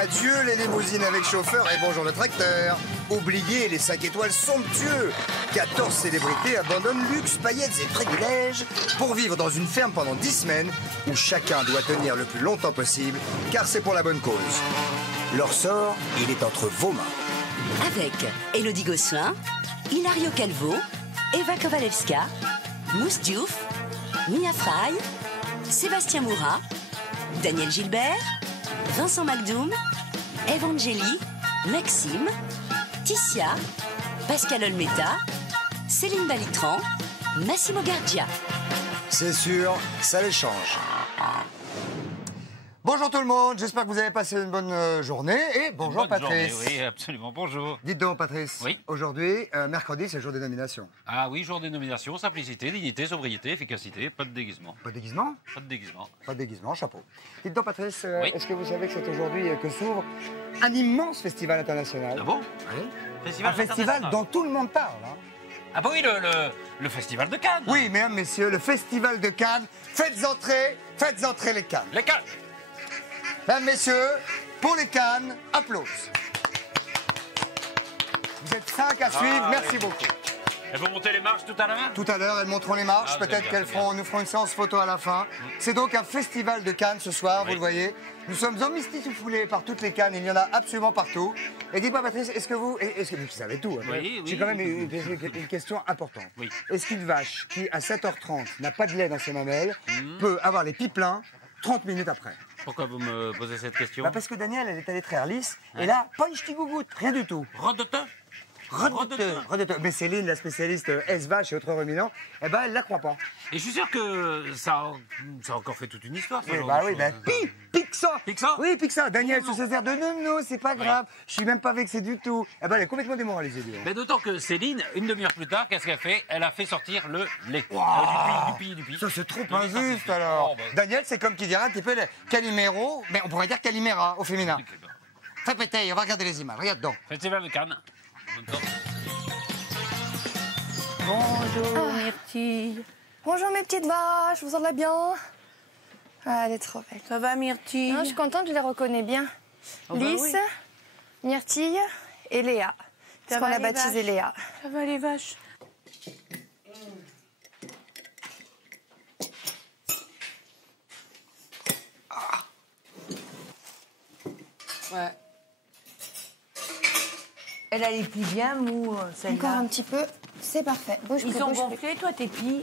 Adieu les limousines avec chauffeur et bonjour le tracteur. Oubliez les 5 étoiles somptueux. 14 célébrités abandonnent luxe, paillettes et privilèges pour vivre dans une ferme pendant 10 semaines où chacun doit tenir le plus longtemps possible car c'est pour la bonne cause. Leur sort, il est entre vos mains. Avec Élodie Gossuin, Hilario Calvo, Eva Kowalewska, Mousse Diouf, Mia Fry, Sébastien Moura, Daniel Gilbert, Vincent Macdoum, Evangélie, Maxime, Ticia, Pascal Olmeta, Céline Balitran, Massimo Gardia. C'est sûr, ça les change. Bonjour tout le monde, j'espère que vous avez passé une bonne journée et bonjour Patrice. Journée, oui, absolument, bonjour. Dites donc Patrice, Oui. Aujourd'hui, mercredi, c'est le jour des nominations. Ah oui, jour des nominations, simplicité, dignité, sobriété, efficacité, pas de déguisement. Pas de déguisement? Pas de déguisement. Pas de déguisement, chapeau. Dites donc Patrice, Oui. est-ce que vous savez que c'est aujourd'hui que s'ouvre un immense festival international? Ah bon? Oui. Un Un festival dont tout le monde parle. Hein. Ah bah oui, le festival de Cannes. Oui, mesdames, messieurs, le festival de Cannes. Faites entrer les Cannes. Les Cannes. Mesdames, messieurs, pour les Cannes, applause. Vous êtes 5 à suivre, merci oui. beaucoup. Elles vont monter les marches tout à l'heure? Tout à l'heure, elles monteront les marches, Ah, peut-être c'est qu'elles bien, nous feront une séance photo à la fin. C'est donc un festival de Cannes ce soir, Oui. vous le voyez. Nous sommes emmystifoués par toutes les Cannes, il y en a absolument partout. Et dites-moi Patrice, est-ce que vous savez tout hein, Oui, j'ai oui, quand même oui. une question importante. Oui. Est-ce qu'une vache qui, à 7h30, n'a pas de lait dans ses mamelles, peut avoir les pipes pleins 30 minutes après? Pourquoi vous me posez cette question? Bah parce que Daniel, elle est allée traire lisse, et là, pas une ch'ti gougoute, rien du tout. Rodoteux. Redeteux. Mais Céline, la spécialiste S-Vache et autres ruminants, eh ben, elle la croit pas. Et je suis sûr que ça a encore fait toute une histoire. ce genre de Oui, choses. bah, pique ça. Pique ça. Oui, pique ça. Daniel Non, se sert de non, c'est pas grave. Je suis même pas vexé du tout. Eh ben, elle est complètement démoralisée, lui. Mais d'autant que Céline, une demi-heure plus tard, qu'est-ce qu'elle fait? Elle a fait sortir le lait. Du pi. Ça, c'est trop Le lait injuste, certifié. alors. Oh, bah. Daniel, c'est comme qui dirait un petit peu le Calimero, mais on pourrait dire Calimera au féminin. Fais péter, on va regarder les images. Regarde donc. Festival de Cannes. Bonne sorte. Bonjour Myrtille. Bonjour mes petites vaches, vous en allez bien? Ah, elle est trop belle. Ça va Myrtille? Non, je suis contente, je les reconnais bien. Oh, bah Lys, oui. Myrtille et Léa. Ça Parce qu'on va, l'a les baptisée vaches Léa. Ça va les vaches? Ouais. Elle a les plis bien mous, celle-là. Encore un petit peu, c'est parfait. Bouge Ils plus, sont bouge plus. gonflés, toi, tes plis?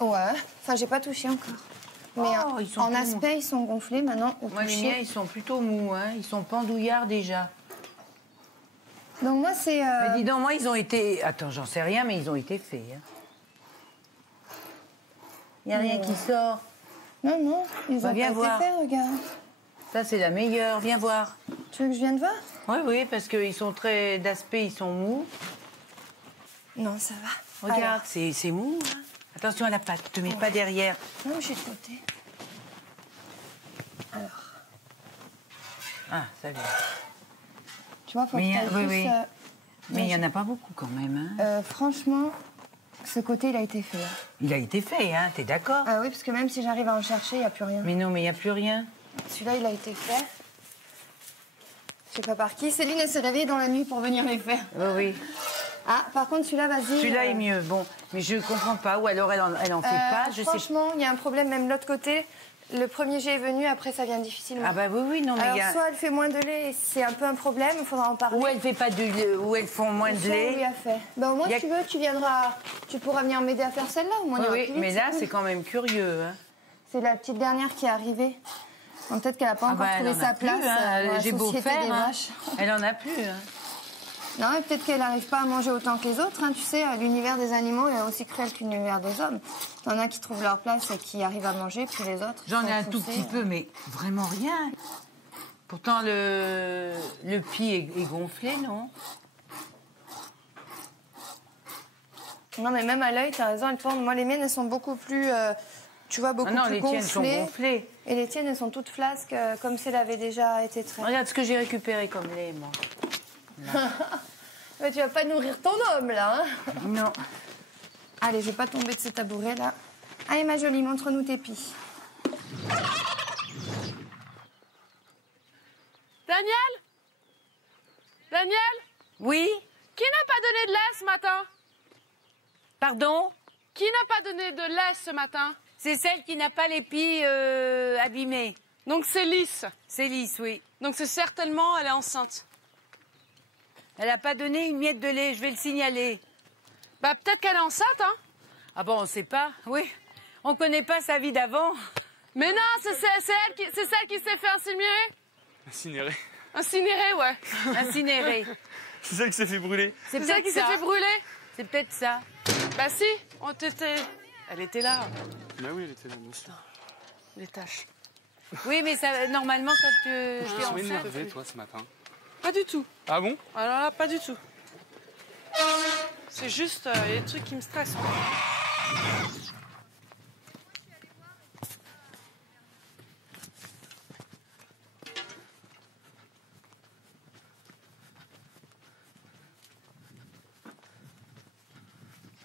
Ouais, enfin j'ai pas touché encore. Mais Oh, ils sont en tout aspect, ils sont gonflés maintenant au Moi, les toucher. miens, ils sont plutôt mous, hein. Ils sont pendouillards déjà. Donc moi c'est... Mais dis donc, moi, ils ont été... Attends, j'en sais rien, mais ils ont été faits. Hein. Il n'y a rien qui sort. Non, ils ont Bah, pas viens été voir. faits, regarde. Ça, c'est la meilleure. Viens voir. Tu veux que je vienne voir? Oui, parce qu'ils sont très... D'aspect, ils sont mous. Non, ça va. Regarde, Alors. c'est mou. Hein. Attention à la patte, te mets pas derrière. Non, mais je suis de côté. Alors, Ah, ça vient. tu vois, faut Mais que il y a- t'ailles oui, plus, oui. Mais il n'y en a pas beaucoup quand même. Hein. franchement, ce côté, il a été fait. Hein. Il a été fait, hein, t'es d'accord? Ah oui, parce que même si j'arrive à en chercher, il n'y a plus rien. Mais non, mais il n'y a plus rien. Celui-là, il a été fait. Je sais pas par qui. Céline, elle s'est réveillée dans la nuit pour venir les faire. Oui. Ah, par contre, celui-là, vas-y. Celui-là est mieux. Bon, mais je comprends pas. Ou alors elle en fait pas. Je sais. Franchement, il y a un problème, même de l'autre côté. Le premier jet est venu, après, ça vient difficilement. Ah bah oui, non, mais Alors, il y a... soit elle fait moins de lait, et c'est un peu un problème, il faudra en parler. Ou elle fait pas de... Ou elles font moins de Soit on lui lait. a fait. Ben, au moins, Il y a- si tu veux, tu viendras... Tu pourras venir m'aider à faire celle-là, au moins, il y aura Oui, plus vite, mais là, cool. c'est quand même curieux. Hein. C'est la petite dernière qui est arrivée. Bon, peut-être qu'elle n'a pas encore elle trouvé en a sa plus, place hein. dans la J'ai beau société faire, des hein. vaches. Elle en a plus. Hein. Non, et peut-être qu'elle n'arrive pas à manger autant que les autres. Hein. Tu sais, l'univers des animaux est aussi cruel que l'univers des hommes. T'en as qui trouvent leur place et qui arrivent à manger, puis les autres... J'en ai sont un tout poussés. petit peu, mais vraiment rien. Pourtant, le pied est gonflé, non? Non, mais même à l'œil, t'as raison, elles tournent. Moi, les miennes, elles sont beaucoup plus... tu vois, beaucoup Ah non, plus les tiennes sont gonflées. gonflées. Et les tiennes, elles sont toutes flasques, comme si elles avaient déjà été traitées. Regarde ce que j'ai récupéré comme lait, moi. Mais tu vas pas nourrir ton homme, là. Hein. Non. Allez, je vais pas tomber de ce tabouret, là. Allez, ma jolie, montre-nous tes pis. Ça Daniel? Daniel? Oui? Qui n'a pas donné de lait ce matin? Pardon? Qui n'a pas donné de lait ce matin? C'est celle qui n'a pas les pieds abîmés. Donc c'est Lys. C'est Lys, oui. Donc c'est certainement, elle est enceinte. Elle n'a pas donné une miette de lait, je vais le signaler. Bah peut-être qu'elle est enceinte, hein? Ah bon, on ne sait pas, oui. On ne connaît pas sa vie d'avant. Mais non, c'est celle qui s'est fait incinérer. Incinéré. Incinérée, ouais. Incinérée. C'est celle qui s'est fait brûler. C'est celle qui s'est fait brûler. C'est peut-être ça. Bah si, elle était là. Bah oui, elle était là, bien sûr. Les taches. Oui, mais ça, normalement, quand tu Je es te sens enceinte... énervé, toi, ce matin. Pas du tout. Ah bon? Alors là, pas du tout. C'est juste les trucs qui me stressent.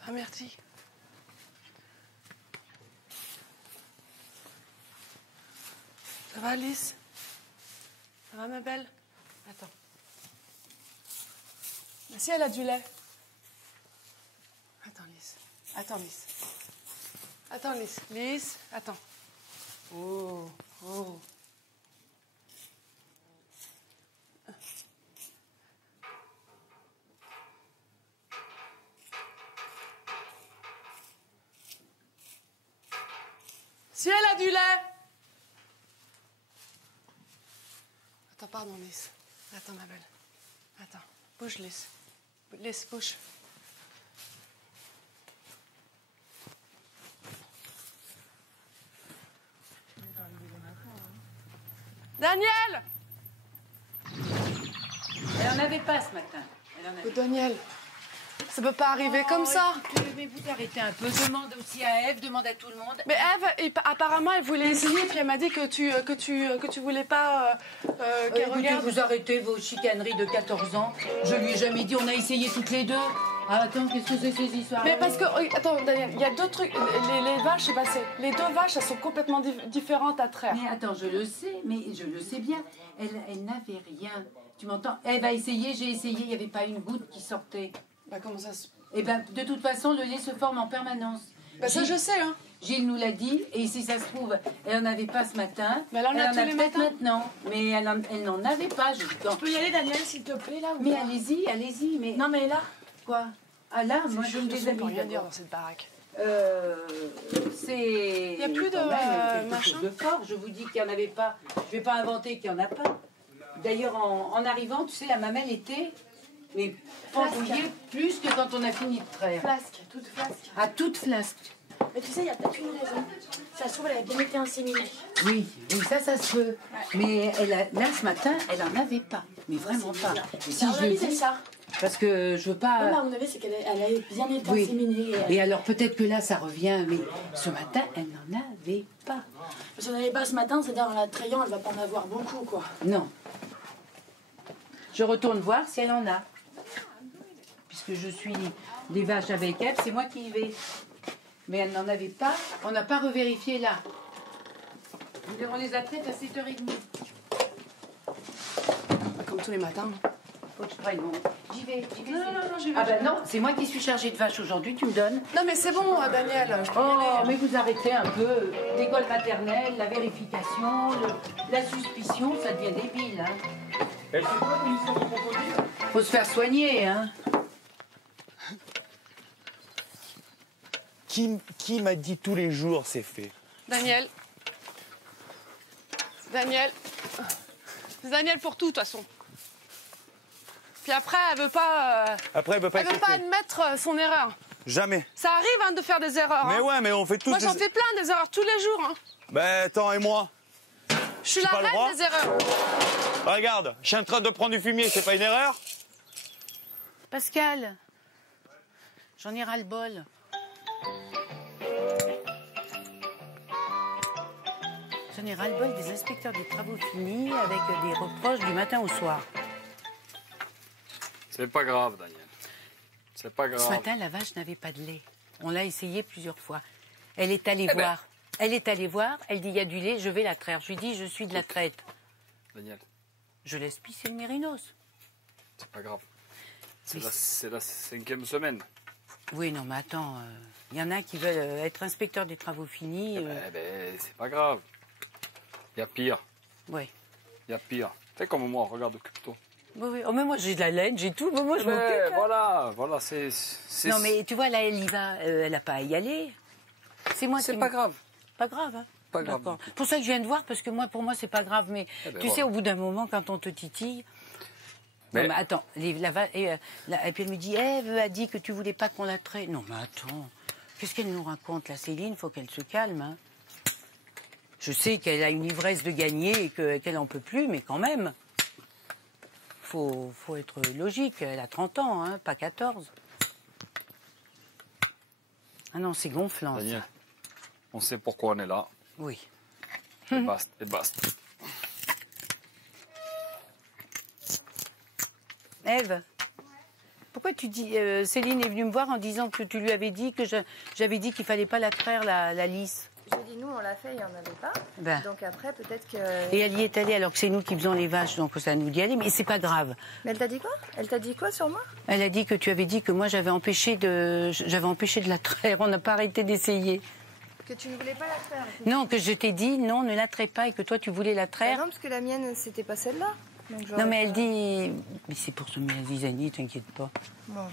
Ah merci. Ça va Alice? Ça va ma belle? Attends. Mais si elle a du lait. Attends Lys. Attends Lys. Attends Lys. Lys, attends. Oh, oh. Si elle a du lait. Attends, pardon, Lys. Attends, ma belle. Attends. Bouge, Lys. Lys, bouge. Daniel! Elle n'en avait pas ce matin. Elle en avait... Daniel, ça peut pas arriver comme ça. Écoutez, mais vous arrêtez un peu. Demande aussi à Ève, demande à tout le monde. Mais Ève, apparemment, elle voulait essayer, puis elle m'a dit que tu voulais pas qu'elle Écoutez, regarde. vous arrêtez vos chicaneries de 14 ans. Je lui ai jamais dit, on a essayé toutes les deux. Ah, attends, qu'est-ce que c'est ces histoires? Mais parce que, attends, Daniel, il y a deux trucs. Les vaches, je sais pas, les deux vaches, elles sont complètement différentes à traire. Mais attends, je le sais, mais je le sais bien. Elle n'avait rien. Tu m'entends? Ève a essayé, j'ai essayé, il n'y avait pas une goutte qui sortait. Bah, comment ça se. Eh ben, de toute façon, le lait se forme en permanence. Bah, ça, je sais, hein. Gilles nous l'a dit, et si ça se trouve, elle n'en avait pas ce matin. Mais elle en a tous les peut-être matins. maintenant. Mais elle n'en avait pas, je Je peux y aller, Daniel, s'il te plaît, là ou Mais pas? allez-y, allez-y. Mais Non, mais là. quoi? Ah là, moi je Je vous ne les peux habille rien dire d'abord. dans cette baraque. C'est. Il y a plus de, quand même quelque machin. chose de fort. Je vous dis qu'il n'y en avait pas. Je vais pas inventer qu'il n'y en a pas. D'ailleurs, en arrivant, tu sais, la mamelle était. Mais pendouillée plus que quand on a fini de traire. Flasque, toute flasque. À toute flasque. Mais tu sais, il y a peut-être une raison. Ça se trouve, elle a bien été inséminée. Oui, oui, ça se peut. Mais là, ce matin, elle en avait pas. Mais vraiment pas. Et si À mon je le avis, c'est dis, ça. parce que je veux pas. Non, à mon avis, c'est qu'elle a bien été Oui. inséminée. Et alors peut-être que là, ça revient. Mais ce matin, elle n'en avait pas. Si on n'avait pas ce matin, c'est-à-dire en la trayant, elle va pas en avoir beaucoup, quoi. Non. Je retourne voir si elle en a. Puisque je suis des vaches avec elle, c'est moi qui y vais. Mais elle n'en avait pas. On n'a pas revérifié là. On les a traites à 7h30. Comme tous les matins. Faut que je prenne mon... J'y vais. Non, j'y vais. Ah ben non, c'est moi qui suis chargée de vaches aujourd'hui, tu me donnes. Non, mais c'est bon, Daniel. Je peux y Oh, aller. mais vous arrêtez un peu. L'école maternelle, la vérification, la suspicion, ça devient débile, hein. Et c'est quoi ton histoire de crocodile? Faut se faire soigner, hein. Qui m'a dit tous les jours c'est fait? Daniel. Daniel. C'est Daniel pour tout, de toute façon. Puis après, elle veut pas. Après, elle veut pas Elle veut accepter. pas admettre son erreur. Jamais. Ça arrive hein, de faire des erreurs. Mais hein. ouais, mais on fait tous Moi, j'en des... fais plein des erreurs tous les jours. Hein. Ben, attends, et moi? Je suis la pas le droit reine des erreurs. Regarde, je suis en train de prendre du fumier, c'est pas une erreur? Pascal, j'en ai ras-le-bol. J'en ai ras-le-bol des inspecteurs des travaux finis avec des reproches du matin au soir. C'est pas grave, Daniel. C'est pas grave. Ce matin, la vache n'avait pas de lait. On l'a essayé plusieurs fois. Elle est allée Eh ben. voir. Elle est allée voir, elle dit il y a du lait, je vais la traire. Je lui dis je suis de la traite. Daniel, je laisse pisser le mérinos. C'est pas grave. C'est la 5e semaine. Oui, non, mais attends, il y en a qui veulent être inspecteurs des travaux finis. C'est pas grave. Il y a pire. Oui. Il y a pire. Fais comme moi, regarde, occupe-toi. Oui, oui. Oh, mais moi, j'ai de la laine, j'ai tout. Mais moi, je m'occupe. Voilà, c'est... Non, mais tu vois, là, elle y va. Elle n'a pas à y aller. C'est moi qui... C'est pas grave. Pas grave, hein. Pas grave. D'accord. Pour ça que je viens de voir, parce que pour moi, c'est pas grave. Mais tu sais, au bout d'un moment, quand on te titille... Mais... Non, mais attends. Et puis elle me dit, Ève a dit que tu voulais pas qu'on la traite. Non, mais attends. Qu'est-ce qu'elle nous raconte, la Céline? Faut qu'elle se calme, hein. Je sais qu'elle a une ivresse de gagner et qu'elle en peut plus, mais quand même. Faut être logique. Elle a 30 ans, hein, pas 14. Ah non, c'est gonflant, Daniel, ça. on sait pourquoi on est là. Oui. Et basta, et basta. Ève, pourquoi tu dis... Céline est venue me voir en disant que tu lui avais dit que j'avais dit qu'il fallait pas la traire, la lisse. J'ai dit, nous, on l'a fait, il n'y en avait pas. Ben. Donc après, peut-être que... Et elle y est allée alors que c'est nous qui faisons les vaches, donc ça nous dit aller, mais c'est pas grave. Mais elle t'a dit quoi? Elle t'a dit quoi sur moi? Elle a dit que tu avais dit que moi j'avais empêché de la traire, on n'a pas arrêté d'essayer. Que tu ne voulais pas la traire? Non, que je t'ai dit non, ne la traite pas et que toi tu voulais la traire. Non, parce que la mienne, c'était pas celle-là. Non, mais elle dit... Mais c'est pour ce Zizanie, t'inquiète pas. Bon.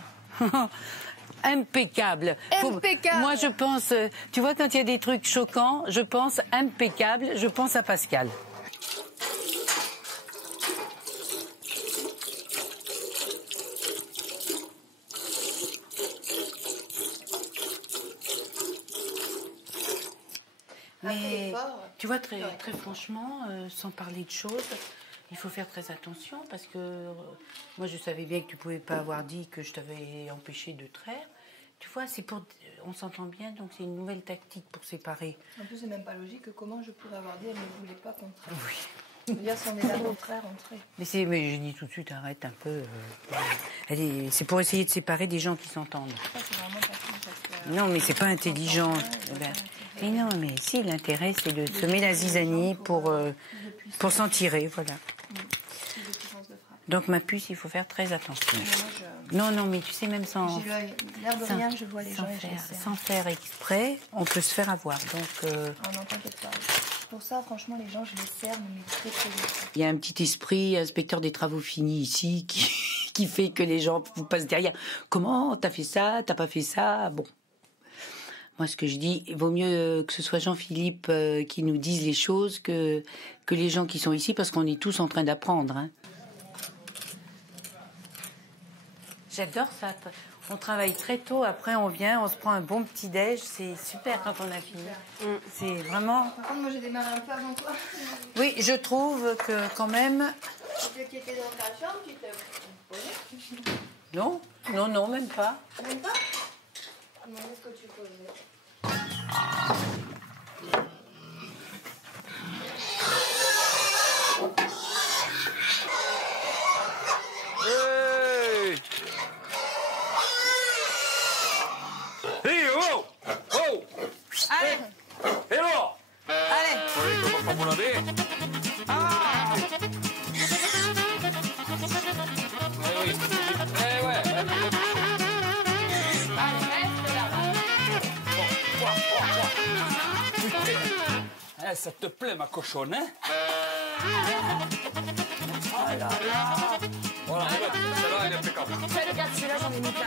Impeccable. Impeccable. Moi, je pense... tu vois, quand il y a des trucs choquants, je pense impeccable, je pense à Pascal. Mais tu vois, très franchement, sans parler de choses, il faut faire très attention parce que moi, je savais bien que tu pouvais pas avoir dit que je t'avais empêché de traire. Tu vois, on s'entend bien, donc c'est une nouvelle tactique pour séparer. En plus, c'est même pas logique. Comment je pourrais avoir dit elle ne voulait pas qu'on traire? Oui. Je veux dire, si on est là pour traire, on traire. Mais je dis tout de suite, arrête un peu. C'est pour essayer de séparer des gens qui s'entendent. Ça, c'est vraiment pas cool parce que... Non, mais c'est pas intelligent. Mais non, mais si, l'intérêt, c'est de semer la zizanie pour s'en tirer, voilà. Donc, ma puce, il faut faire très attention. Non, mais tu sais, même sans... J'ai l'air de rien, je vois les gens sans faire exprès, on peut se faire avoir. Donc... Oh non, t'inquiète pas. Pour ça, franchement, les gens, je les sers, mais très, très vite. Il y a un petit esprit, inspecteur des travaux finis ici, qui fait que les gens vous passent derrière. Comment? T'as fait ça? T'as pas fait ça? Bon. Moi, ce que je dis, il vaut mieux que ce soit Jean-Philippe qui nous dise les choses que les gens qui sont ici, parce qu'on est tous en train d'apprendre. Hein. J'adore ça. On travaille très tôt, après on vient, on se prend un bon petit déj. C'est super quand on a fini. C'est vraiment... Par contre, moi, j'ai démarré un peu avant toi. Oui, je trouve que quand même... Tu qui étais dans ta chambre, tu t'es posé? Non, même pas. Même pas? Comment est-ce que tu posais? Hey, oh! Oh! Allez! Hello! Allez! Comment pas vous laver? Ah! Oui. Eh ouais. Putain. Ça te plaît, ma cochonne, hein? Oh là là! Voilà, celle-là, elle est impeccable. Fais le gars, celui-là, j'en ai mis plein.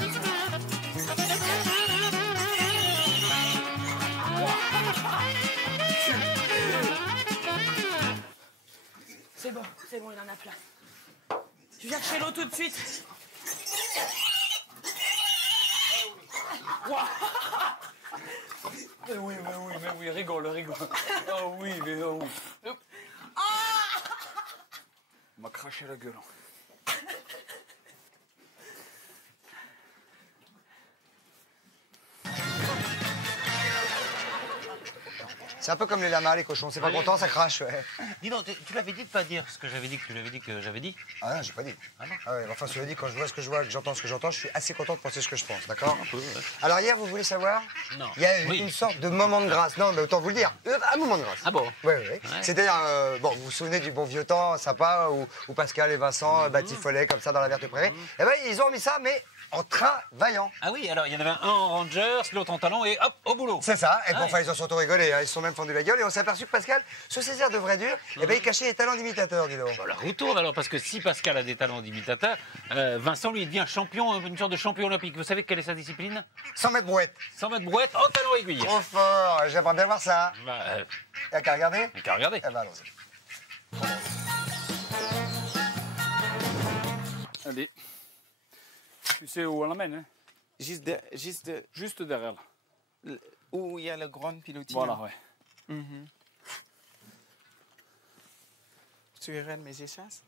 C'est bon, il en a plein. Je viens chercher l'eau tout de suite. Mais oui, rigole. Ah oui, mais oh oui. On m'a craché la gueule. C'est un peu comme les lamas, les cochons. C'est pas content, ça crache, ouais. Dis donc, tu l'avais dit de pas dire ce que j'avais dit, que tu l'avais dit que j'avais dit. Ah non, j'ai pas dit. Ah non. Ah ouais, enfin, cela dit, quand je vois ce que je vois, que j'entends ce que j'entends, je suis assez content de penser ce que je pense, d'accord? Un peu, ouais. Alors hier, vous voulez savoir? Non. Il y a Oui. une sorte de moment de grâce. Non, mais autant vous le dire, un moment de grâce. Ah bon? Oui, oui. C'est-à-dire, bon, vous vous souvenez du bon vieux temps, sympa, où Pascal et Vincent batifolaient comme ça dans la verte prairie? Eh ben, ils ont mis ça, mais en travaillant. Ah oui, alors il y en avait un en Rangers, l'autre en talon et hop, au boulot. C'est ça, et Ah bon, ouais. enfin, ils ont surtout rigolé, hein. Ils se sont même fendus la gueule, et on s'est aperçu que Pascal, sous ses airs de vrai dur, eh ben, il cachait les talents d'imitateur, dis donc. Bon, la roue tourne alors, parce que si Pascal a des talents d'imitateur, Vincent lui devient champion, une sorte de champion olympique. Vous savez quelle est sa discipline? 100 mètres brouette. 100 mètres brouette en talon aiguille. Trop fort, j'aimerais bien voir ça. Bah, Y'a qu'à regarder? regardez. Eh ben, allons-y. Allez. Tu sais où on l'emmène, hein? Juste derrière. où il y a le grand pilotis. Voilà, ouais. Mhm. Tu verrais mes échasses?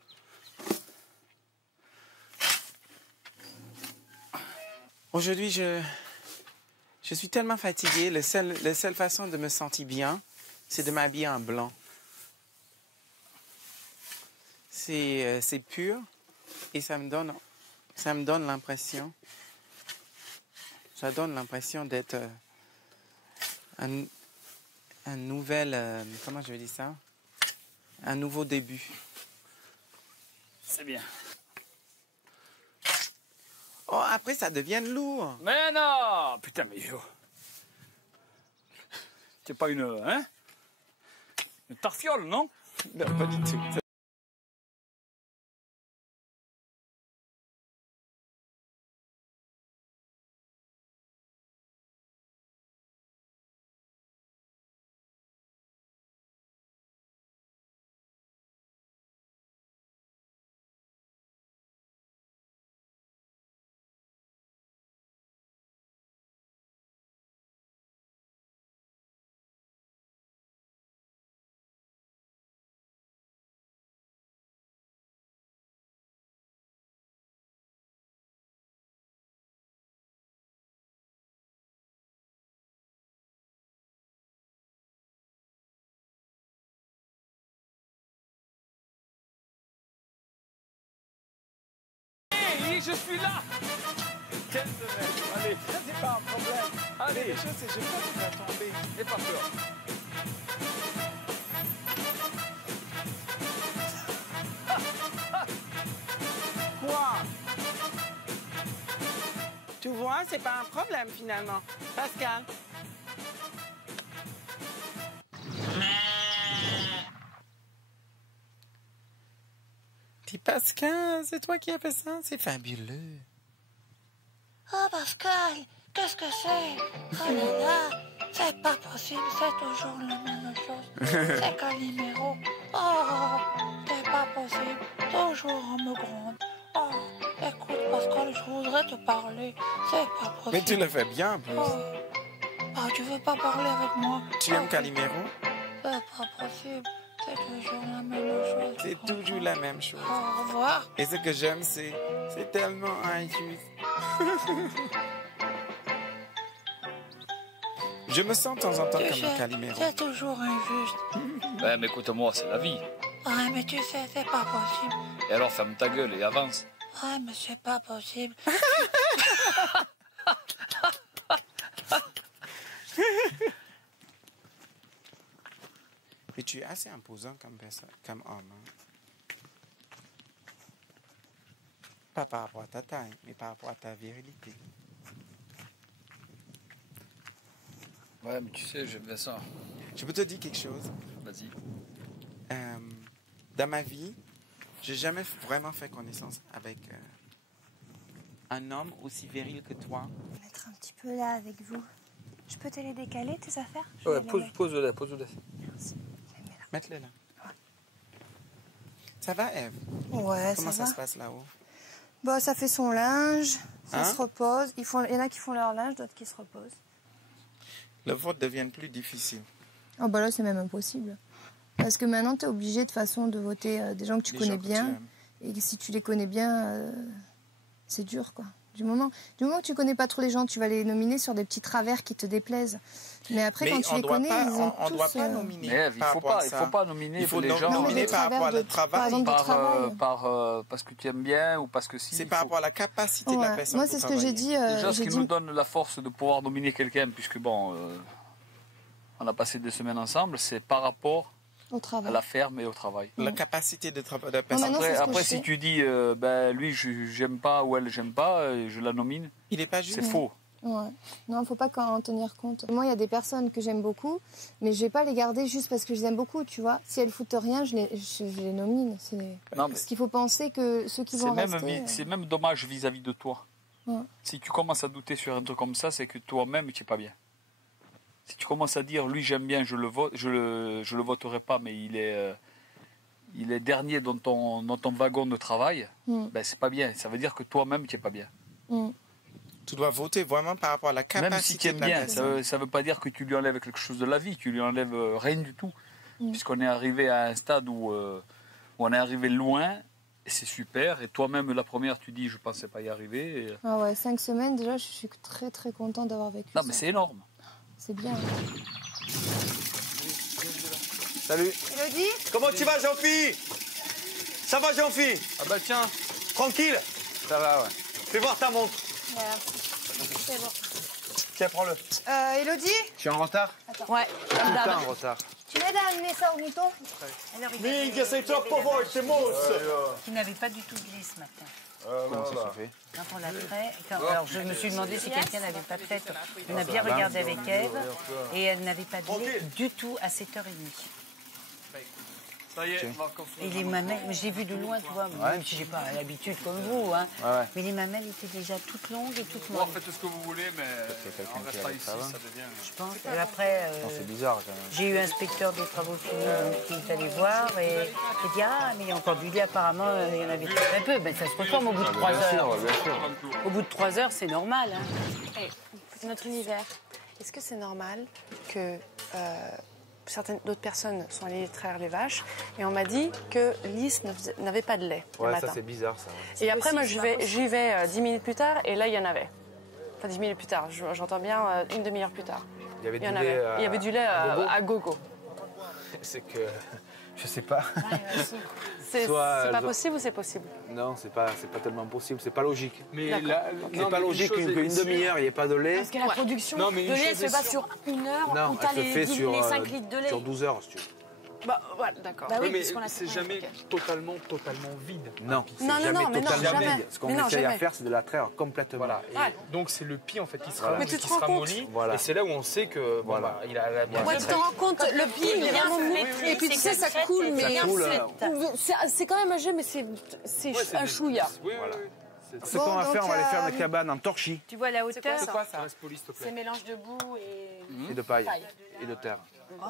Aujourd'hui, je suis tellement fatiguée. La seule façon de me sentir bien, c'est de m'habiller en blanc. C'est pur et ça me donne l'impression. Ça donne l'impression d'être un nouvel, comment je vais dire ça? Un nouveau début. C'est bien. Oh, après, ça devient lourd. Mais non! Putain, mais yo. T'es pas une tarfiole, non? Non, pas du tout. Je suis là! Quel domaine! Allez, ça c'est pas un problème. Allez, Les choses, c'est que je crois que tu vas tomber. n'aie pas peur. Quoi? Tu vois, c'est pas un problème finalement. Pascal? Dis Pascal, c'est toi qui as fait ça? C'est fabuleux. Oh Pascal, qu'est-ce que c'est? Oh là là, c'est pas possible, c'est toujours la même chose. C'est Calimero. Oh, c'est pas possible, toujours on me gronde. Oh, écoute Pascal, je voudrais te parler, c'est pas possible. Mais tu le fais bien en plus. Oh, tu veux pas parler avec moi? Tu aimes Calimero? C'est pas possible, c'est toujours la même chose. C'est toujours la même chose. Au revoir. Et ce que j'aime, c'est tellement injuste. Je me sens de temps en temps Tu comme sais, un Calimero. c'est toujours injuste. Ouais, mais écoute-moi, c'est la vie. Ouais, mais tu sais, c'est pas possible. Et alors, ferme ta gueule et avance. Ouais, mais c'est pas possible. Mais tu es assez imposant comme personne, comme homme. Hein? Pas par rapport à ta taille, mais par rapport à ta virilité. Ouais, mais tu sais, j'aime bien ça. Je peux te dire quelque chose? Vas-y. Dans ma vie, j'ai jamais vraiment fait connaissance avec un homme aussi viril que toi. Je vais mettre un petit peu là avec vous. Je peux te les décaler, tes affaires? Ouais, pose-le. Merci. Mets-le là. Ouais. Ça va, Ève? Ouais, Comment ça va. Se passe là-haut? Bon, ça fait son linge, ça Hein? se repose. Il y en a qui font leur linge, d'autres qui se reposent. Le vote devient plus difficile. Oh bah là, c'est même impossible. Parce que maintenant, tu es obligé de façon de voter des gens que tu Des connais gens que tu bien. aimes. Et que si tu les connais bien, c'est dur, quoi. Du moment que tu connais pas trop les gens, tu vas les nominer sur des petits travers qui te déplaisent. Mais après, quand tu les connais, ils ont on tous... doit pas nominer. Mais il faut pas nominer Il faut les gens. nominer par rapport à notre travail. Parce que tu aimes bien ou parce que si. C'est par rapport à la capacité de la personne. Moi, c'est ce que j'ai dit. Déjà, ce qui nous donne la force de pouvoir nominer quelqu'un, puisque bon, on a passé des semaines ensemble, c'est par rapport au travail. À la ferme et au travail. La capacité de travail de la personne. Après si tu dis, lui, j'aime pas ou elle, j'aime pas, je la nomine, c'est faux. Ouais. Non, faut pas en tenir compte. Moi, il y a des personnes que j'aime beaucoup, mais je vais pas les garder juste parce que je les aime beaucoup, tu vois. Si elles foutent rien, je les nomine. Parce qu'il faut penser que ceux qui vont rester... C'est même dommage vis-à-vis de toi. Ouais. Si tu commences à douter sur un truc comme ça, c'est que toi-même, tu n'es pas bien. Si tu commences à dire, lui, j'aime bien, je le voterai pas, mais il est dernier dans ton wagon de travail, ben, c'est pas bien. Ça veut dire que toi-même, tu n'es pas bien. Tu dois voter vraiment par rapport à la capacité. Même si tu aimes bien, ça ne veut pas dire que tu lui enlèves quelque chose de la vie, tu lui enlèves rien du tout. Puisqu'on est arrivé à un stade où on est arrivé loin, et c'est super. Et toi-même, la première, tu dis, je ne pensais pas y arriver. Ah ouais, 5 semaines, déjà, je suis très très contente d'avoir vécu ça. Non, mais c'est énorme. C'est bien. Salut. Elodie? Comment tu vas, Jean-Phi? Ça va, Jean-Phi? Ah bah tiens. Tranquille? Ça va, ouais. Fais voir ta montre. C'est bon. Tiens, prends-le. Elodie? Je suis en retard? Ouais. Tout le temps en retard. Tu m'aides à amener ça au mouton? Minchia, sei troppo voce, mosse. Tu n'avais pas du tout de glisse ce matin. Comment ça se fait? Quand on l'a fait, alors je me suis demandé si quelqu'un n'avait pas fait. On a bien regardé avec Ève et elle n'avait pas de lait du tout à 7h30. Et les mamelles, j'ai vu de loin, tu vois, même si j'ai pas l'habitude comme vous, hein, mais les mamelles étaient déjà toutes longues et toutes molles. Faites ce que vous voulez, mais on reste pas ici, ça devient... Je pense. Et après, c'est bizarre quand même. j'ai eu un inspecteur des travaux finis qui est allé voir et qui dit ah mais il y a encore du lait apparemment, il y en avait très peu. Ben ça se reforme au bout de 3 heures. Bien sûr. Au bout de 3 heures, c'est normal. Hein. Notre univers, est-ce que c'est normal que d'autres personnes sont allées traire les vaches et on m'a dit que Lys n'avait pas de lait le matin. Ça c'est bizarre ça. Et après moi j'y vais 10 minutes plus tard et là il y en avait. Enfin 10 minutes plus tard, j'entends bien une demi-heure plus tard. Il y avait Il y avait du lait à gogo. C'est que je sais pas. C'est pas possible ou c'est possible? Non, c'est pas tellement possible, c'est pas logique. Mais c'est pas logique qu'une demi-heure il n'y ait pas de lait. Parce que la production de lait se passe sur 1 heure non, où tu as les 5 sur, litres de lait. sur 12 heures, si tu veux. Bah voilà, d'accord. Bah oui, mais puisqu'on a c'est jamais totalement vide. Non, non, jamais totalement jamais. vide. Ce qu'on essaye à faire, c'est de la traire complètement. Voilà. Et donc c'est le pis en fait qui se ramollit, Mais tu te rends compte? et c'est là où on sait que il a la bien. Ouais, tu te rends compte, le pied il est vraiment mou. Et puis tu sais, ça coule, mais c'est quand même un jeu, mais c'est un chouïa. Ce qu'on va faire, on va aller faire des cabanes en torchis. Tu vois la hauteur? C'est quoi ça? Reste poli, s'il te plaît. C'est mélange de boue et de paille et de terre.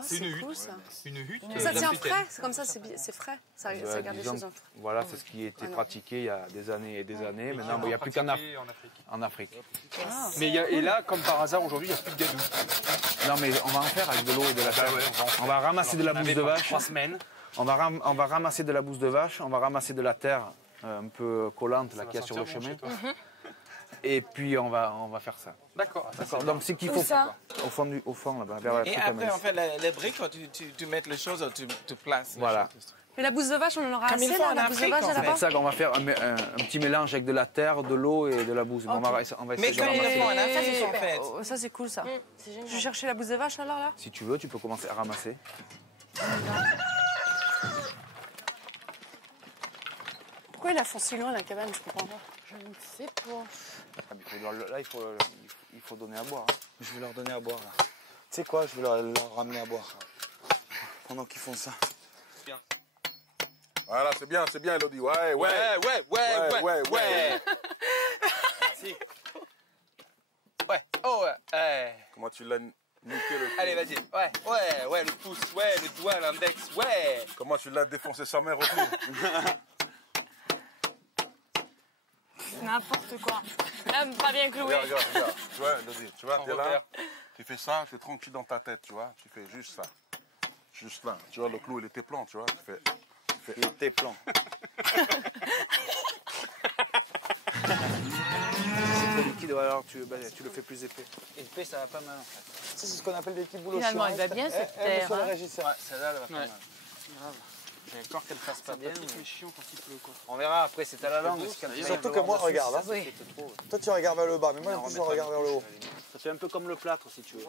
C'est une hutte. Cool, ça. Une hutte. Ça tient frais, c'est comme ça, c'est frais. Ça garde les choses en frais. Voilà, c'est ce qui a été pratiqué il y a des années et des années. Maintenant, il n'y a plus qu'en Afrique. Mais et là, comme par hasard, aujourd'hui, il n'y a plus de gadou. Non, mais on va en faire avec de l'eau et de la terre. On va ramasser de la bouse de vache. 3 semaines. On va ramasser de la bouse de vache, on va ramasser de la terre un peu collante là qu'il y a sur le chemin. Et puis on va faire ça. D'accord. Donc c'est qu'il faut au fond là-bas vers la Et après on fait les briques, tu mets les choses, tu places. Voilà. Mais la bouse de vache, on en aura assez là, la bouse de vache à la C'est ça qu'on va faire un petit mélange avec de la terre, de l'eau et de la bouse. On va essayer de ramasser. Ça c'est cool ça. Je vais chercher la bouse de vache alors là. Si tu veux, tu peux commencer à ramasser. Pourquoi il a foncé loin la cabane, je comprends pas. je ne sais pas. Là, il faut donner à boire. Je vais leur donner à boire. Tu sais quoi, je vais leur ramener à boire. Pendant qu'ils font ça. Voilà, c'est bien, Elodie. Ouais. Merci. Ouais, Comment tu l'as niqué le coup? Allez, vas-y. Ouais, le pouce, le doigt, l'index, Comment tu l'as défoncé sa mère autour? N'importe quoi. Pas bien cloué. Regarde. Tu vois, Elodie, t'es là, tu fais ça, t'es tranquille dans ta tête, tu vois. Tu fais juste ça. Juste là. Tu vois, le clou, il était plan, tu vois. Il était plan. tu le fais plus épais. Épais, ça va pas mal en fait. Ça, c'est ce qu'on appelle des petits boulots. Finalement, elle va bien cette terre. Monsieur le régisseur. Ouais, celle-là, elle va pas mal. Grave. J'avais peur qu'elle fasse pas bien. C'est chiant quand il pleut, quoi. On verra après, c'est à la langue. Surtout que moi, regarde. Hein. Toi, tu regardes vers le bas, mais moi, je regarde vers le haut. Ça fait un peu comme le plâtre, si tu veux.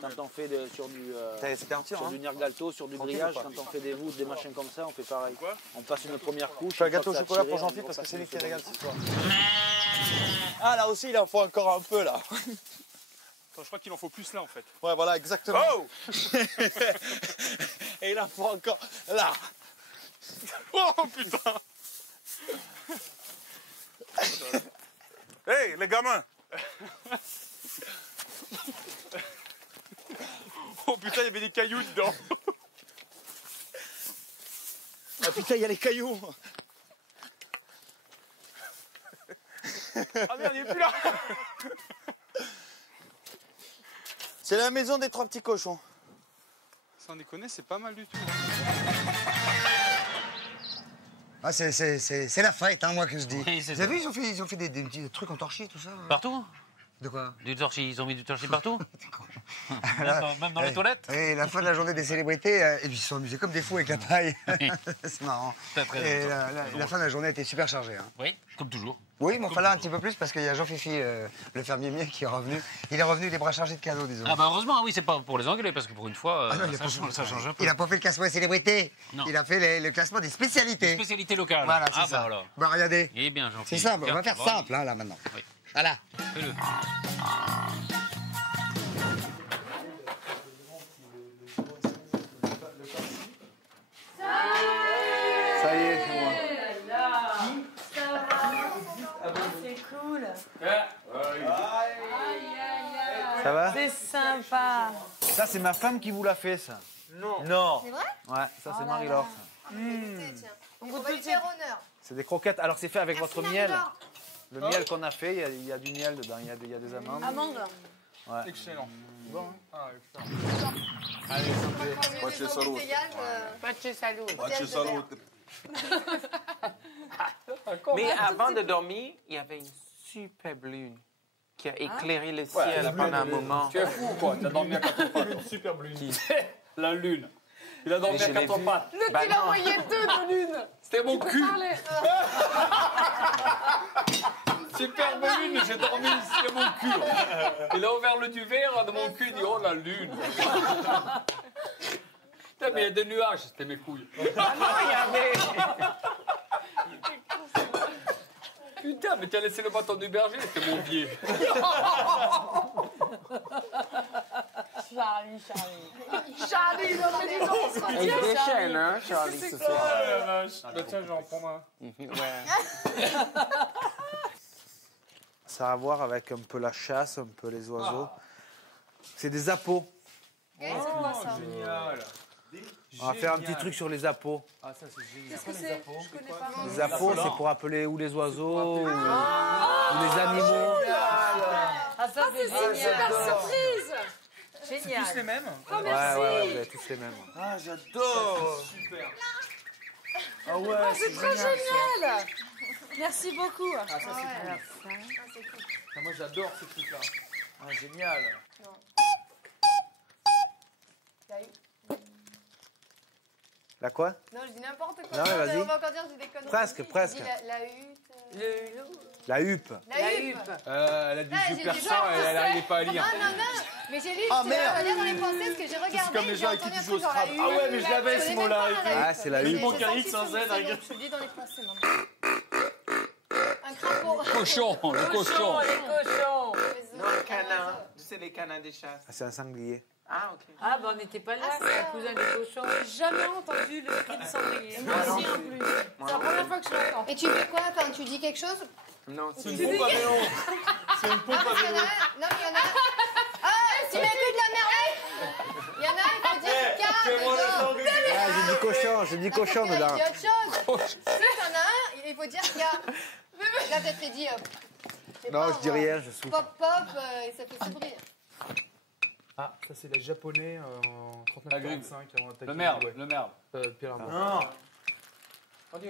Quand on fait sur du nirgalto, sur du grillage, quand on fait des voûtes, des machins comme ça, on fait pareil. On passe une première couche. Je fais un gâteau au chocolat pour Jean-Philippe parce que c'est lui qui régale ce soir. Ah, là aussi, il en faut encore un peu, là. Attends, je crois qu'il en faut plus là, en fait. Ouais, voilà, exactement. Oh. Et il en faut encore là. Oh putain. Hey, les gamins. Oh putain, il y avait des cailloux dedans. Ah putain, il y a les cailloux. Ah merde, il est plus là. C'est la maison des 3 petits cochons. Sans déconner, c'est pas mal du tout. Ah, c'est la fête, hein, moi, que je dis. Oui, c'est Vous avez vu, ils ont fait des petits trucs en torchis, tout ça. Partout? De quoi? Du torchis, ils ont mis du torchis partout? Là, même dans les toilettes? Et la fin de la journée des célébrités, et puis ils se sont amusés comme des fous avec la paille. C'est marrant. Et la fin de la journée était super chargée. Hein. Oui, comme toujours. Oui, mais enfin là un petit peu plus parce qu'il y a Jean-Fifi, le fermier mien, qui est revenu. Il est revenu les bras chargés de cadeaux, disons. Ah bah heureusement, oui, c'est pas pour les engueuler, parce que pour une fois, Ah non, ça change un peu. Il a pas fait le classement des célébrités. Non. Il a fait le classement des spécialités. Des spécialités locales. Voilà, c'est ah ça. bah voilà. Bah regardez. Eh bien, Jean-Philippe. C'est simple, on va faire Bravo. simple, hein, là, maintenant. Oui. Voilà. Fais-le. Ça y est, c'est moi. C'est cool. Ça va? C'est sympa. Ça, c'est ma femme qui vous l'a fait, ça. Non. C'est vrai? Ouais, ça, c'est Marie-Laure. On va lui faire honneur. C'est des croquettes. Alors, c'est fait avec Merci, votre miel. Marie-Laure. Le miel qu'on a fait, il y a du miel dedans, il y a des amandes. Amande. Ouais. Excellent. Bon, hein. Ah, excellent. Allez, santé. Facce salute. Facce salute. Facce salute. Mais avant de dormir, il y avait une superbe lune qui a éclairé le ciel pendant un moment. Tu es fou, quoi. Tu as dormi à quatre pattes. Une superbe lune. La lune. Il a dormi à quatre pattes. Le qu'il a envoyé 2 de lune. C'était mon cul. Parlait. Superbe lune, j'ai dormi, c'était mon cul. Il a ouvert le duvet de mon cul, il dit oh la lune. Putain, mais il y a des nuages, c'était mes couilles. Ah non, il y avait. Putain, mais tu as laissé le bâton du berger, c'était mon pied. Charlie, non mais dis donc. Il déchaîne, hein, Charlie, ce soir. Bah tiens, je vais en prendre un. Ouais. Ça a à voir avec un peu la chasse, un peu les oiseaux. C'est des appos. C'est quoi ça? Génial. On va faire un petit truc sur les appos. Ah, ça, c'est génial. Qu'est-ce que c'est? Je connais pas. Les appos, c'est pour appeler ou les oiseaux ou les animaux. Ah, ça, c'est une super surprise. Génial. Tous les mêmes? Oh, merci. Ouais, vous avez tous les mêmes. Ah, j'adore. Super. Ah ouais, C'est trop génial. Merci beaucoup. Ah, ça, c'est cool. Ah, moi, j'adore ce truc-là. Ah, génial. La quoi? Non, je dis n'importe quoi. Non, mais vas-y. On va encore dire j'ai des conneries. Presque, presque. Je dis la hutte. La huppe. La huppe. Elle a des Ah, yeux j'ai perçants, déjà elle n'arrive pas à lire. Non, non, non. Mais j'ai lu, Ah, c'est merde. pas lire dans les françaises que j'ai regardé. C'est comme les gens j'ai avec qui entendu tu un joues au truc genre la Scrabble. huppe. Ah ouais, mais je l'avais, Je ce connais mot-là, même pas, avec la Ah, huppe. c'est la Mais huppe. c'est manque un ça X qui sans sont- Z, c'est avec- bon, je dis dans les français maintenant. Un crapaud. Cochon, le cochon. Les cochons. Non, un canard. C'est les canards des chasses. Ah, c'est un sanglier. Ah, ok. Ah, ben on n'était pas là, c'est un cousin des cochons. J'ai jamais entendu le cri de sanglier. Moi aussi en plus. C'est la première fois que je l'entends. Et tu fais quoi quand tu dis quelque chose? Non, C'est une pompe à vélo. C'est une pompe à Parce qu'il y en vélo. a un- Non, mais il y en a un. Ah, tu m'écoutes de la merde. Il y en a un, il faut dire car dedans. Ah, j'ai dit cochon, j'ai dit cochon Il y a dedans. autre chose. Si t'en as un, il faut dire qu'il y a. Là, peut-être dit. Non, je dis rien, je souffle. Pop, pop, et ça fait ce bruit. Ah, ça, c'est les japonais en 39-45 avant d'attaquer. Le merde, le merde. Pearl Harbor. Non.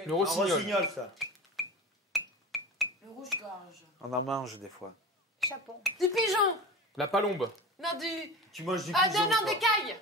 Le rossignol. Rossignol, ça. Le rouge-gorge. On en mange des fois. Chapon. Du pigeon. La palombe. Non, du... Tu manges du Ah, pigeon, non, toi. des cailles.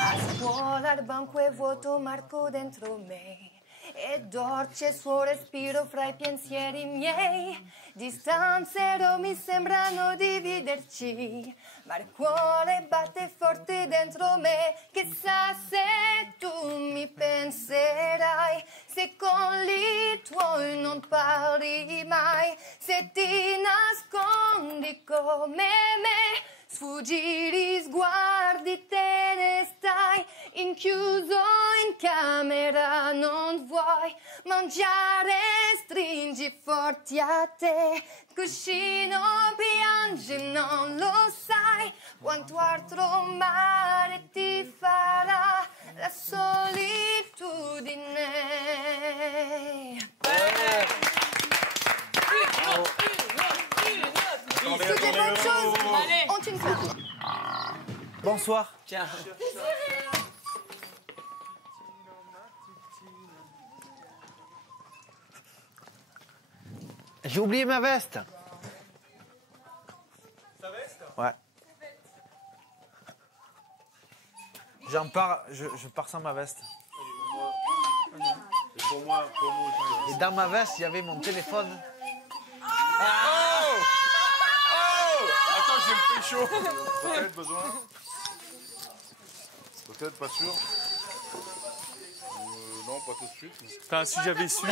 A scuola il banco è vuoto, Marco dentro me. E dolce il suo respiro fra i pensieri miei. Distanze mi sembrano dividerci, ma il cuore batte forte dentro me. Chissà se tu mi penserai, se con gli tuoi non parli mai, se ti nascondi come me. Sfuggire sguardi, te ne stai inchiuso in camera, non vuoi mangiare, stringi forti a te. Cuscino piange, non lo sai quanto altro male ti farà la solitudine. Toutes les bonnes choses ont une fin. Bonsoir. Tiens. J'ai oublié ma veste. Sa veste? Ouais. J'en pars, je pars sans ma veste. Pour moi, Et dans ma veste, il y avait mon téléphone. Oh! Attends, j'ai le pécho. Peut-être besoin. Peut-être, pas sûr. Non, pas tout de suite. Enfin, si j'avais su.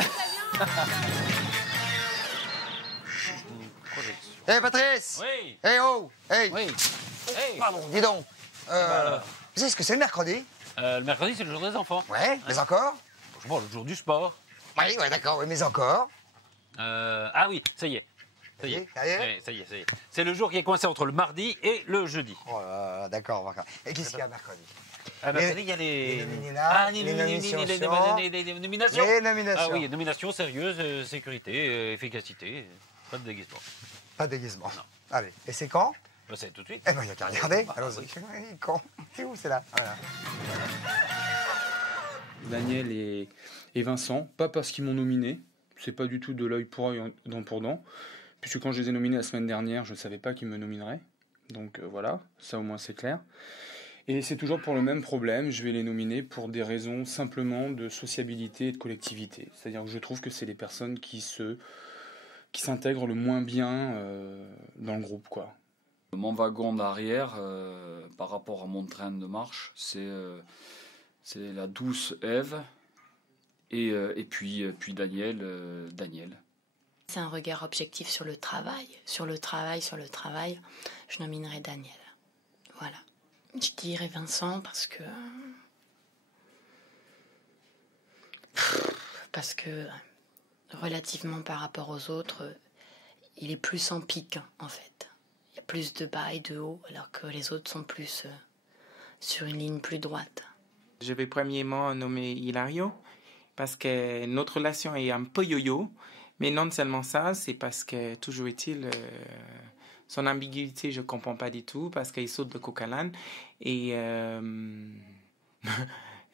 Hé Patrice. Oui. Hé oh. Hey. Oui. Hey. Pardon, dis donc. Vous savez ce que c'est le mercredi? Le mercredi, c'est le jour des enfants. Ouais, mais encore? Bon, le jour du sport. Oui, ouais, d'accord, oui, mais encore? Ah oui, ça y est. Ça y est. Ça y est? Oui, ça y est, ça y est. C'est le jour qui est coincé entre le mardi et le jeudi. Oh là là, d'accord. Et qu'est-ce qu'il y a mercredi? Mercredi, il y a les nominations. Les nominations. Les nominations. Ah oui, nominations sérieuses, sécurité, efficacité. Pas de déguisement. Pas de déguisement. Non. Allez, et c'est quand? Bah, c'est tout de suite. Eh ben, il n'y a qu'à regarder. Bah, allons-y. oui. Quand? C'est où, c'est là? Voilà. Daniel et Vincent, pas parce qu'ils m'ont nominé, c'est pas du tout de l'œil pour œil, dent pour dent, puisque quand je les ai nominés la semaine dernière, je ne savais pas qu'ils me nomineraient. Donc voilà, ça au moins c'est clair. Et c'est toujours pour le même problème, je vais les nominer pour des raisons simplement de sociabilité et de collectivité. C'est-à-dire que je trouve que c'est les personnes qui s'intègrent le moins bien dans le groupe, quoi. Mon wagon d'arrière, par rapport à mon train de marche, c'est la douce Ève et puis Daniel. C'est un regard objectif sur le travail. Sur le travail, je nominerai Daniel. Voilà. Je dirais Vincent parce que relativement par rapport aux autres, il est plus en pic en fait. Il y a plus de bas et de haut alors que les autres sont plus sur une ligne plus droite. Je vais premièrement nommer Hilario parce que notre relation est un peu yo-yo. Mais non seulement ça, c'est parce que, toujours est-il, son ambiguïté, je ne comprends pas du tout parce qu'il saute de coq à l'âne. Et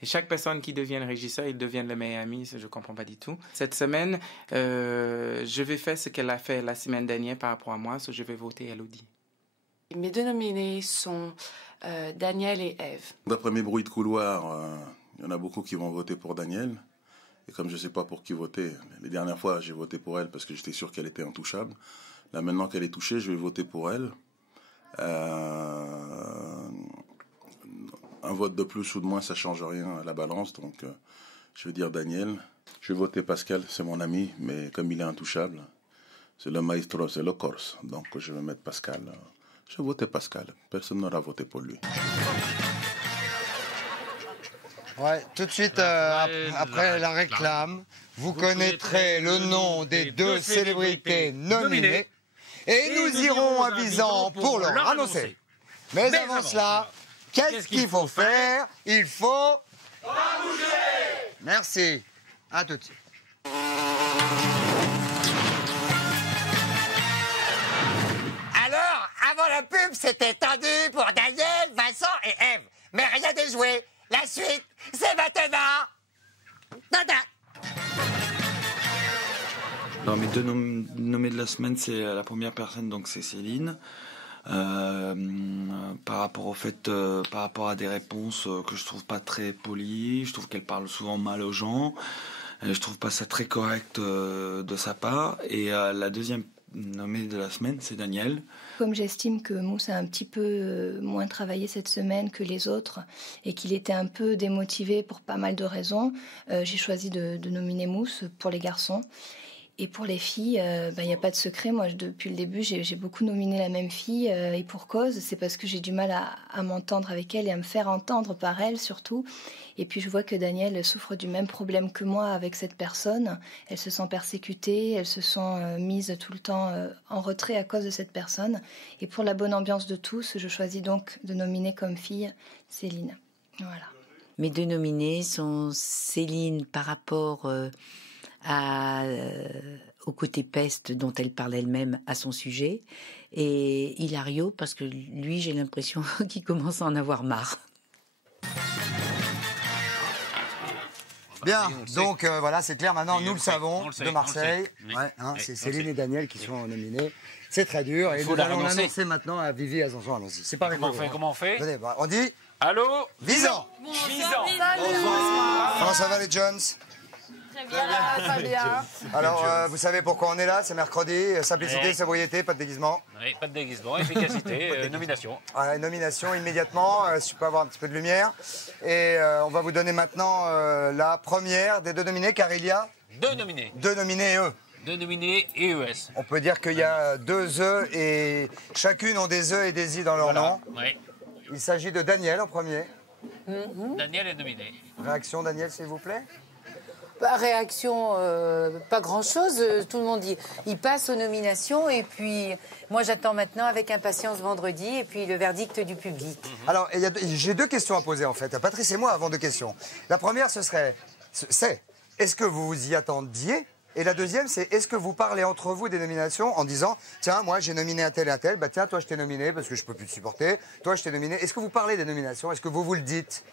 chaque personne qui devient régisseur, il devient le meilleur ami, ça, je ne comprends pas du tout. Cette semaine, je vais faire ce qu'elle a fait la semaine dernière par rapport à moi, so je vais voter Elodie. Mes deux nominés sont Daniel et Ève. D'après mes bruits de couloir, il y en a beaucoup qui vont voter pour Daniel. Et comme je ne sais pas pour qui voter, les dernières fois, j'ai voté pour elle parce que j'étais sûr qu'elle était intouchable. Là, maintenant qu'elle est touchée, je vais voter pour elle. Un vote de plus ou de moins, ça ne change rien à la balance. Donc, je vais dire Daniel. Je vais voter Pascal, c'est mon ami, mais comme il est intouchable, c'est le maestro, c'est le corse. Donc, je vais mettre Pascal. Je vais voter Pascal. Personne n'aura voté pour lui. Ouais, tout de suite après la réclame, vous connaîtrez le nom des deux célébrités nominées et nous irons à Visan pour leur annoncer. Mais avant cela, qu'est-ce qu'il faut faire? Il faut... bouger. Merci. À tout de suite. Alors, avant la pub, c'était tendu pour Daniel, Vincent et Ève. Mais rien n'est joué. La suite, c'est maintenant. Dada. Alors mes deux nommés de la semaine, c'est la première personne, donc c'est Céline. Par rapport au fait, par rapport à des réponses que je trouve pas très polies, je trouve qu'elle parle souvent mal aux gens. Je trouve pas ça très correct de sa part. Et la deuxième nommée de la semaine, c'est Daniel. Comme j'estime que Mousse a un petit peu moins travaillé cette semaine que les autres et qu'il était un peu démotivé pour pas mal de raisons, j'ai choisi de nominer Mousse pour les garçons. Et pour les filles, il n'y a pas de secret. Moi, depuis le début, j'ai beaucoup nominé la même fille. Et pour cause, c'est parce que j'ai du mal à m'entendre avec elle et à me faire entendre par elle, surtout. Et puis, je vois que Danielle souffre du même problème que moi avec cette personne. Elle se sent persécutée, elle se sent mise tout le temps en retrait à cause de cette personne. Et pour la bonne ambiance de tous, je choisis donc de nominer comme fille Céline. Voilà. Mes deux nominés sont Céline par rapport... au côté peste dont elle parle elle-même à son sujet, et Hilario parce que lui, j'ai l'impression qu'il commence à en avoir marre. Bien, donc voilà, c'est clair maintenant, nous le savons, de Marseille. Ouais, hein, c'est Céline et Daniel qui sont nominés. C'est très dur, et nous allons l'annoncer maintenant à Vivi et à Zanzan. Allons-y, c'est pas Comment on fait Venez, on dit... Allô Visan. Comment ça va les Jones? Très bien. Alors, vous savez pourquoi on est là? C'est mercredi. Simplicité, sobriété, pas de déguisement. Oui, pas de déguisement, efficacité, nomination. Ouais, nomination immédiatement, si je peux avoir un petit peu de lumière. Et on va vous donner maintenant la première des deux nominés, car il y a... Deux nominés. Deux nominés et eux. Deux nominés et ES. On peut dire qu'il y a deux E et chacune ont des E et des I dans leur nom. Oui. Il s'agit de Daniel en premier. Daniel est nominé. Réaction, Daniel, s'il vous plaît. Réaction, pas grand-chose. Tout le monde dit, il passe aux nominations. Et puis, moi, j'attends maintenant avec impatience vendredi et puis le verdict du public. Alors, j'ai deux questions à poser, en fait. Patrice et moi avons deux questions. La première, c'est, est-ce que vous vous y attendiez? Et la deuxième, c'est, est-ce que vous parlez entre vous des nominations en disant, tiens, moi, j'ai nominé un tel et un tel, bah tiens, toi, je t'ai nominé parce que je peux plus te supporter, toi, je t'ai nominé. Est-ce que vous parlez des nominations? Est-ce que vous le dites?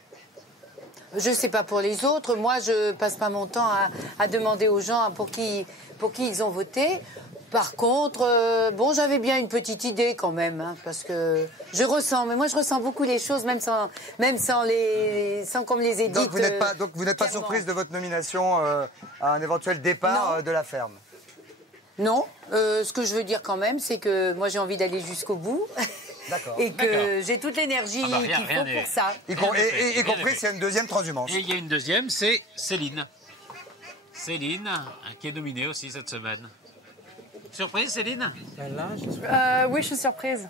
Je ne sais pas pour les autres. Moi, je passe pas mon temps à demander aux gens pour qui ils ont voté. Par contre, bon, j'avais bien une petite idée quand même, hein, parce que je ressens. Mais moi, je ressens beaucoup les choses, même sans qu'on me les ait dites. Donc, vous n'êtes pas surprise de votre nomination à un éventuel départ de la ferme? Non. Ce que je veux dire quand même, c'est que moi, j'ai envie d'aller jusqu'au bout. Et que j'ai toute l'énergie qu'il faut pour ça. Y compris s'il y a une deuxième transhumance. Et il y a une deuxième, c'est Céline. Céline, qui est nominée aussi cette semaine. Surprise, Céline? Oui, je suis surprise.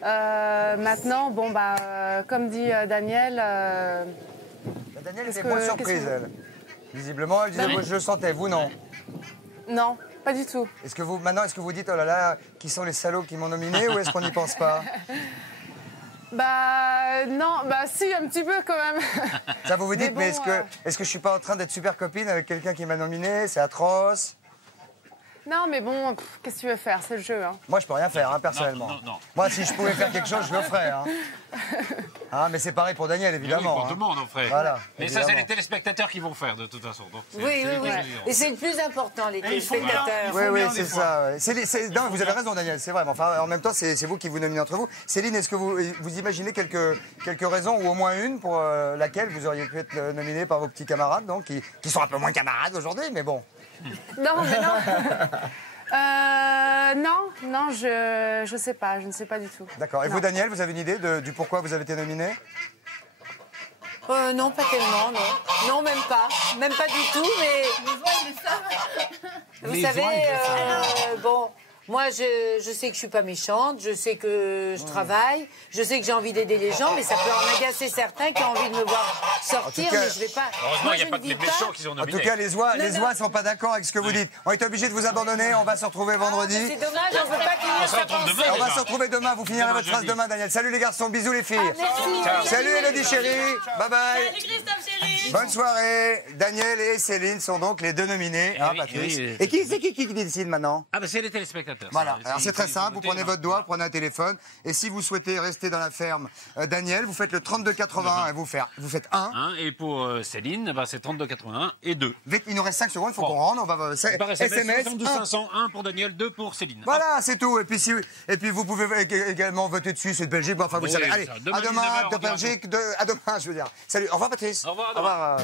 Maintenant, bon, comme dit Daniel... Daniel était moins surprise, elle. Visiblement, elle disait, moi, je le sentais, vous non? Non. Pas du tout. Est-ce que vous dites, oh là là, qui sont les salauds qui m'ont nominé, ou est-ce qu'on n'y pense pas? Non, si, un petit peu quand même. Ça, vous dites, mais est-ce que je suis pas en train d'être super copine avec quelqu'un qui m'a nominé? C'est atroce. Non, mais bon, qu'est-ce que tu veux faire? C'est le jeu. Hein. Moi, je peux rien faire, hein, personnellement. Non. Moi, si je pouvais faire quelque chose, je le ferais. Hein. Mais c'est pareil pour Daniel, évidemment. Oui, pour tout le monde, on ferait. Voilà, mais évidemment. ça, c'est les téléspectateurs qui vont faire, de toute façon. Donc, oui. Et c'est le plus important, les téléspectateurs. Oui, c'est ça. Ouais. Non, vous avez raison, Daniel, c'est vrai. Mais enfin, en même temps, c'est vous qui vous nominez entre vous. Céline, est-ce que vous imaginez quelques raisons, ou au moins une, pour laquelle vous auriez pu être nominée par vos petits camarades, donc, qui sont un peu moins camarades aujourd'hui, mais bon. Non, mais non. Non, je sais pas, je ne sais pas du tout. D'accord. Et vous, Daniel, vous avez une idée du pourquoi vous avez été nominé? Non, pas tellement, non. Non, même pas. Même pas du tout, mais... Vous savez, bon... Moi, je sais que je suis pas méchante, je sais que je travaille, je sais que j'ai envie d'aider les gens, mais ça peut en agacer certains qui ont envie de me voir sortir, mais je vais pas... Heureusement, il n'y a pas que les méchants qui sont nominés. En tout cas, les oies sont pas d'accord avec ce que vous dites. On est obligé de vous abandonner, on va se retrouver vendredi. C'est dommage, on ne peut pas finir sa pensée. On va se retrouver demain, vous finirez votre phrase demain, Daniel. Salut les garçons, bisous les filles. Merci. Salut Elodie chérie, bye bye. Salut Christophe chérie. Bonne soirée. Daniel et Céline sont donc les deux nominés, hein, Patrice. Et qui c'est qui décide maintenant? Ah, ben c'est les téléspectateurs. Voilà, alors c'est très simple, vous prenez votre doigt, vous prenez un téléphone, et si vous souhaitez rester dans la ferme, Daniel, vous faites le 32,81 et vous faites 1. Et pour Céline, bah, c'est 32,81 et 2. Il nous reste 5 secondes, il faut qu'on rentre, on va... SMS 500, 1 pour Daniel, 2 pour Céline. Voilà, c'est tout. Et puis vous pouvez également voter dessus, c'est de Belgique, enfin vous savez. Allez, à demain, de Belgique, à demain, je veux dire. Salut, au revoir Patrice. Au revoir. Au revoir.